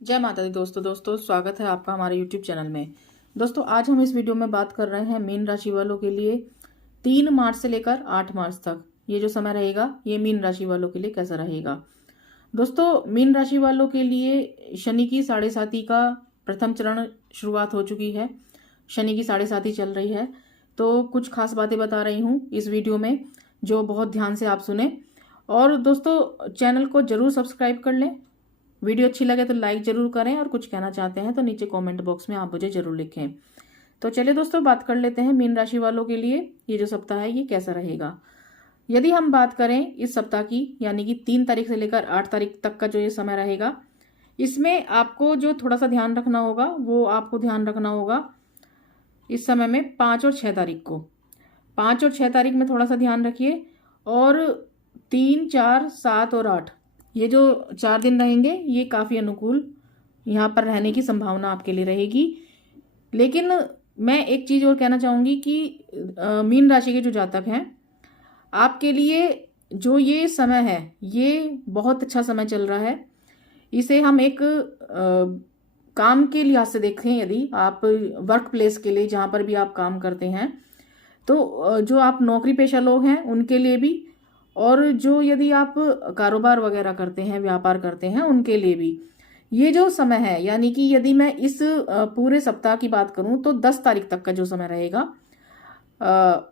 जय माता दी दोस्तों स्वागत है आपका हमारे YouTube चैनल में। दोस्तों आज हम इस वीडियो में बात कर रहे हैं मीन राशि वालों के लिए 3 मार्च से लेकर 8 मार्च तक ये जो समय रहेगा ये मीन राशि वालों के लिए कैसा रहेगा। दोस्तों मीन राशि वालों के लिए शनि की 7.5 का प्रथम चरण शुरुआत हो चुकी है। शनि की 7.5 चल रही है, तो कुछ खास बातें बता रही हूँ इस वीडियो में, जो बहुत ध्यान से आप सुने। और दोस्तों चैनल को जरूर सब्सक्राइब कर लें। वीडियो अच्छी लगे तो लाइक जरूर करें, और कुछ कहना चाहते हैं तो नीचे कमेंट बॉक्स में आप मुझे जरूर लिखें। तो चलिए दोस्तों बात कर लेते हैं मीन राशि वालों के लिए ये जो सप्ताह है ये कैसा रहेगा। यदि हम बात करें इस सप्ताह की, यानी कि 3 तारीख से लेकर 8 तारीख तक का जो ये समय रहेगा, इसमें आपको जो थोड़ा सा ध्यान रखना होगा वो आपको ध्यान रखना होगा इस समय में 5 और 6 तारीख को। 5 और 6 तारीख में थोड़ा सा ध्यान रखिए, और 3, 4, 7 और 8 ये जो 4 दिन रहेंगे ये काफ़ी अनुकूल यहाँ पर रहने की संभावना आपके लिए रहेगी। लेकिन मैं एक चीज़ और कहना चाहूँगी कि मीन राशि के जो जातक हैं आपके लिए जो ये समय है ये बहुत अच्छा समय चल रहा है। इसे हम एक काम के लिहाज से देखें, यदि आप वर्क प्लेस के लिए जहाँ पर भी आप काम करते हैं, तो जो आप नौकरी पेशा लोग हैं उनके लिए भी, और जो यदि आप कारोबार वगैरह करते हैं, व्यापार करते हैं, उनके लिए भी ये जो समय है, यानी कि यदि मैं इस पूरे सप्ताह की बात करूं तो 10 तारीख तक का जो समय रहेगा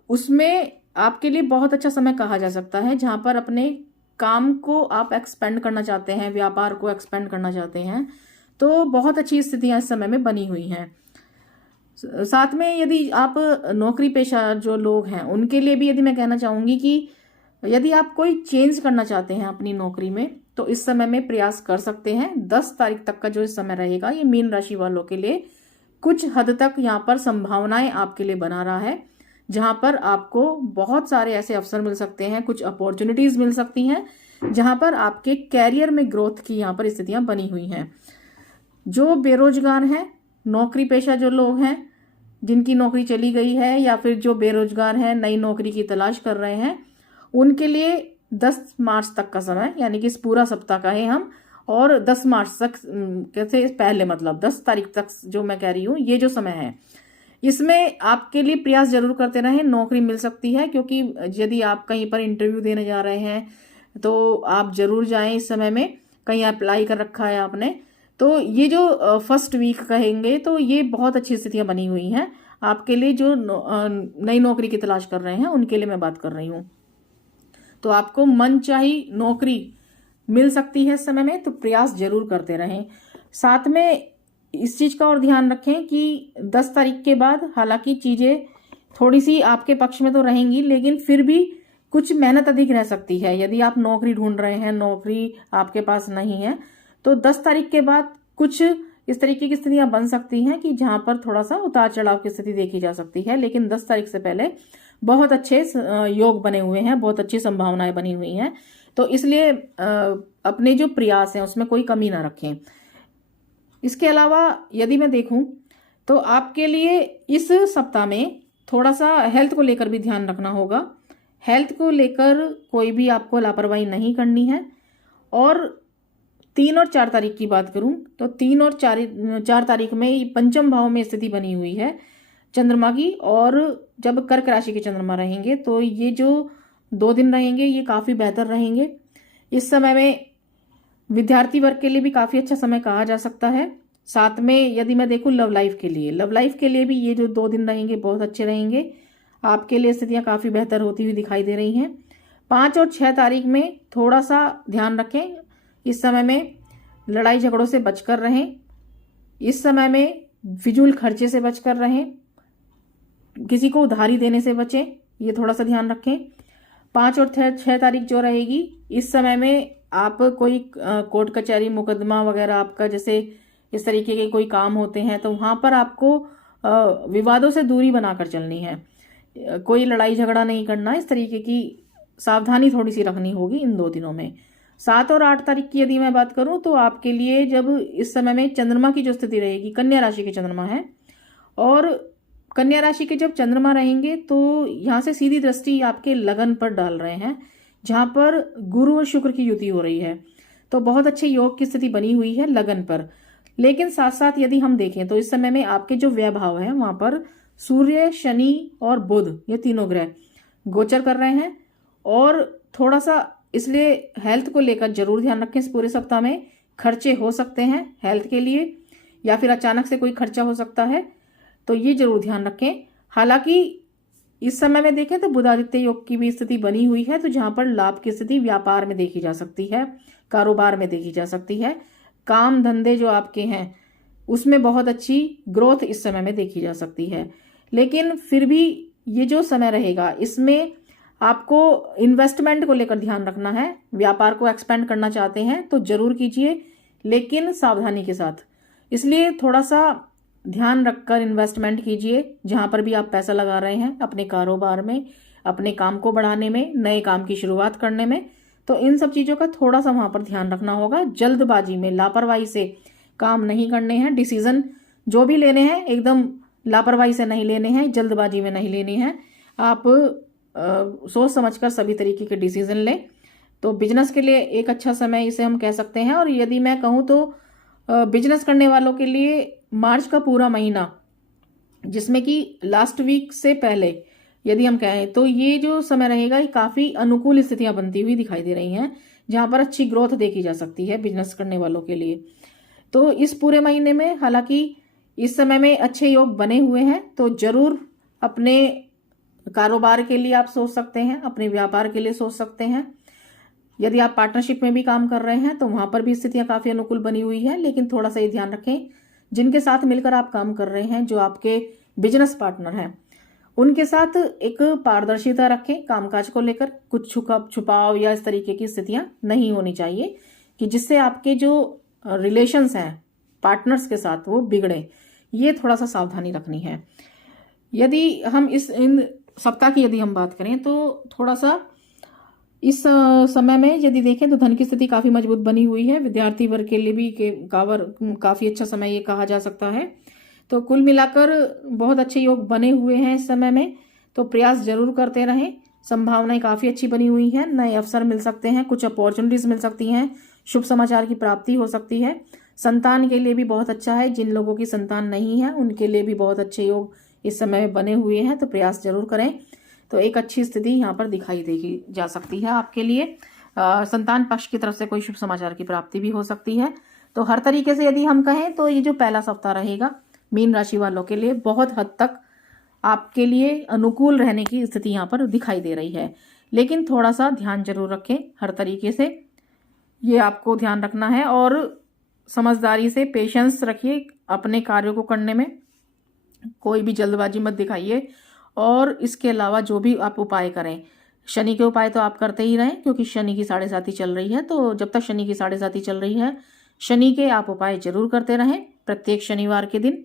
उसमें आपके लिए बहुत अच्छा समय कहा जा सकता है। जहां पर अपने काम को आप एक्सपेंड करना चाहते हैं, व्यापार को एक्सपेंड करना चाहते हैं, तो बहुत अच्छी स्थितियां इस समय में बनी हुई हैं। साथ में यदि आप नौकरी पेशा जो लोग हैं उनके लिए भी यदि मैं कहना चाहूंगी कि यदि आप कोई चेंज करना चाहते हैं अपनी नौकरी में, तो इस समय में प्रयास कर सकते हैं। 10 तारीख तक का जो इस समय रहेगा ये मीन राशि वालों के लिए कुछ हद तक यहाँ पर संभावनाएं आपके लिए बना रहा है, जहां पर आपको बहुत सारे ऐसे अवसर मिल सकते हैं, कुछ अपॉर्चुनिटीज मिल सकती हैं, जहां पर आपके कैरियर में ग्रोथ की यहाँ पर स्थितियां बनी हुई हैं। जो बेरोजगार हैं, नौकरी पेशा जो लोग हैं जिनकी नौकरी चली गई है, या फिर जो बेरोजगार हैं नई नौकरी की तलाश कर रहे हैं, उनके लिए 10 मार्च तक का समय, यानी कि इस पूरा सप्ताह का है हम, और 10 मार्च तक कैसे पहले मतलब 10 तारीख तक जो मैं कह रही हूँ ये जो समय है, इसमें आपके लिए प्रयास जरूर करते रहें। नौकरी मिल सकती है, क्योंकि यदि आप कहीं पर इंटरव्यू देने जा रहे हैं तो आप जरूर जाएं। इस समय में कहीं अप्लाई कर रखा है आपने, तो ये जो फर्स्ट वीक कहेंगे तो ये बहुत अच्छी स्थितियां बनी हुई हैं आपके लिए। जो नई नौकरी की तलाश कर रहे हैं उनके लिए मैं बात कर रही हूँ, तो आपको मनचाही नौकरी मिल सकती है इस समय में, तो प्रयास जरूर करते रहें। साथ में इस चीज का और ध्यान रखें कि 10 तारीख के बाद हालांकि चीजें थोड़ी सी आपके पक्ष में तो रहेंगी, लेकिन फिर भी कुछ मेहनत अधिक रह सकती है। यदि आप नौकरी ढूंढ रहे हैं, नौकरी आपके पास नहीं है, तो 10 तारीख के बाद कुछ इस तरीके की स्थितियां बन सकती हैं कि जहां पर थोड़ा सा उतार चढ़ाव की स्थिति देखी जा सकती है। लेकिन 10 तारीख से पहले बहुत अच्छे योग बने हुए हैं, बहुत अच्छी संभावनाएं बनी हुई हैं, तो इसलिए अपने जो प्रयास हैं उसमें कोई कमी ना रखें। इसके अलावा यदि मैं देखूं तो आपके लिए इस सप्ताह में थोड़ा सा हेल्थ को लेकर भी ध्यान रखना होगा। हेल्थ को लेकर कोई भी आपको लापरवाही नहीं करनी है। और 3 और 4 तारीख की बात करूं तो 3 और 4 तारीख में पंचम भाव में स्थिति बनी हुई है चंद्रमा की, और जब कर्क राशि के चंद्रमा रहेंगे तो ये जो 2 दिन रहेंगे ये काफी बेहतर रहेंगे। इस समय में विद्यार्थी वर्ग के लिए भी काफी अच्छा समय कहा जा सकता है। साथ में यदि मैं देखूं लव लाइफ के लिए भी ये जो 2 दिन रहेंगे बहुत अच्छे रहेंगे। आपके लिए स्थितियां काफी बेहतर होती हुई दिखाई दे रही हैं। 5 और 6 तारीख में थोड़ा सा ध्यान रखें। इस समय में लड़ाई झगड़ों से बचकर रहें। इस समय में फिजूल खर्चे से बचकर रहें। किसी को उधारी देने से बचें, ये थोड़ा सा ध्यान रखें। 5 और 6 तारीख जो रहेगी इस समय में आप कोई कोर्ट कचहरी मुकदमा वगैरह आपका जैसे इस तरीके के कोई काम होते हैं, तो वहां पर आपको विवादों से दूरी बनाकर चलनी है। कोई लड़ाई झगड़ा नहीं करना, इस तरीके की सावधानी थोड़ी सी रखनी होगी इन 2 दिनों में। 7 और 8 तारीख की यदि मैं बात करूं तो आपके लिए जब इस समय में चंद्रमा की जो स्थिति रहेगी, कन्या राशि के चंद्रमा है, और कन्या राशि के जब चंद्रमा रहेंगे तो यहाँ से सीधी दृष्टि आपके लगन पर डाल रहे हैं, जहां पर गुरु और शुक्र की युति हो रही है। तो बहुत अच्छे योग की स्थिति बनी हुई है लगन पर। लेकिन साथ साथ यदि हम देखें तो इस समय में आपके जो व्यय भाव है वहां पर सूर्य, शनि और बुध, ये तीनों ग्रह गोचर कर रहे हैं। और थोड़ा सा इसलिए हेल्थ को लेकर जरूर ध्यान रखें। इस पूरे सप्ताह में खर्चे हो सकते हैं हेल्थ के लिए, या फिर अचानक से कोई खर्चा हो सकता है, तो ये जरूर ध्यान रखें। हालांकि इस समय में देखें तो बुधादित्य योग की भी स्थिति बनी हुई है, तो जहां पर लाभ की स्थिति व्यापार में देखी जा सकती है, कारोबार में देखी जा सकती है, काम धंधे जो आपके हैं उसमें बहुत अच्छी ग्रोथ इस समय में देखी जा सकती है। लेकिन फिर भी ये जो समय रहेगा इसमें आपको इन्वेस्टमेंट को लेकर ध्यान रखना है। व्यापार को एक्सपेंड करना चाहते हैं तो जरूर कीजिए, लेकिन सावधानी के साथ। इसलिए थोड़ा सा ध्यान रखकर इन्वेस्टमेंट कीजिए जहां पर भी आप पैसा लगा रहे हैं, अपने कारोबार में, अपने काम को बढ़ाने में, नए काम की शुरुआत करने में। तो इन सब चीजों का थोड़ा सा वहां पर ध्यान रखना होगा। जल्दबाजी में, लापरवाही से काम नहीं करने हैं। डिसीजन जो भी लेने हैं एकदम लापरवाही से नहीं लेने हैं, जल्दबाजी में नहीं लेने हैं। आप सोच समझकर सभी तरीके के डिसीजन लें। तो बिजनेस के लिए एक अच्छा समय इसे हम कह सकते हैं। और यदि मैं कहूँ तो बिजनेस करने वालों के लिए मार्च का पूरा महीना, जिसमें कि लास्ट वीक से पहले यदि हम कहें तो ये जो समय रहेगा ये काफी अनुकूल स्थितियां बनती हुई दिखाई दे रही हैं, जहां पर अच्छी ग्रोथ देखी जा सकती है बिजनेस करने वालों के लिए। तो इस पूरे महीने में हालांकि इस समय में अच्छे योग बने हुए हैं, तो जरूर अपने कारोबार के लिए आप सोच सकते हैं, अपने व्यापार के लिए सोच सकते हैं। यदि आप पार्टनरशिप में भी काम कर रहे हैं तो वहां पर भी स्थितियां काफी अनुकूल बनी हुई है। लेकिन थोड़ा सा ये ध्यान रखें, जिनके साथ मिलकर आप काम कर रहे हैं, जो आपके बिजनेस पार्टनर हैं, उनके साथ एक पारदर्शिता रखें। कामकाज को लेकर कुछ छुपाव या इस तरीके की स्थितियां नहीं होनी चाहिए कि जिससे आपके जो रिलेशंस हैं पार्टनर्स के साथ वो बिगड़े। ये थोड़ा सा सावधानी रखनी है। यदि हम इन सप्ताह की यदि हम बात करें तो थोड़ा सा इस समय में यदि देखें तो धन की स्थिति काफी मजबूत बनी हुई है। विद्यार्थी वर्ग के लिए भी काफी अच्छा समय ये कहा जा सकता है। तो कुल मिलाकर बहुत अच्छे योग बने हुए हैं इस समय में, तो प्रयास जरूर करते रहें। संभावनाएं काफी अच्छी बनी हुई हैं, नए अवसर मिल सकते हैं, कुछ अपॉर्चुनिटीज मिल सकती हैं, शुभ समाचार की प्राप्ति हो सकती है। संतान के लिए भी बहुत अच्छा है। जिन लोगों की संतान नहीं है उनके लिए भी बहुत अच्छे योग इस समय में बने हुए हैं, तो प्रयास जरूर करें। तो एक अच्छी स्थिति यहाँ पर दिखाई देगी जा सकती है आपके लिए। संतान पक्ष की तरफ से कोई शुभ समाचार की प्राप्ति भी हो सकती है। तो हर तरीके से यदि हम कहें तो ये जो पहला सप्ताह रहेगा मीन राशि वालों के लिए बहुत हद तक आपके लिए अनुकूल रहने की स्थिति यहाँ पर दिखाई दे रही है। लेकिन थोड़ा सा ध्यान जरूर रखें, हर तरीके से ये आपको ध्यान रखना है। और समझदारी से पेशेंस रखिए अपने कार्यों को करने में, कोई भी जल्दबाजी मत दिखाइए। और इसके अलावा जो भी आप उपाय करें, शनि के उपाय तो आप करते ही रहें, क्योंकि शनि की 7.5 चल रही है। तो जब तक शनि की 7.5 चल रही है, शनि के आप उपाय जरूर करते रहें प्रत्येक शनिवार के दिन।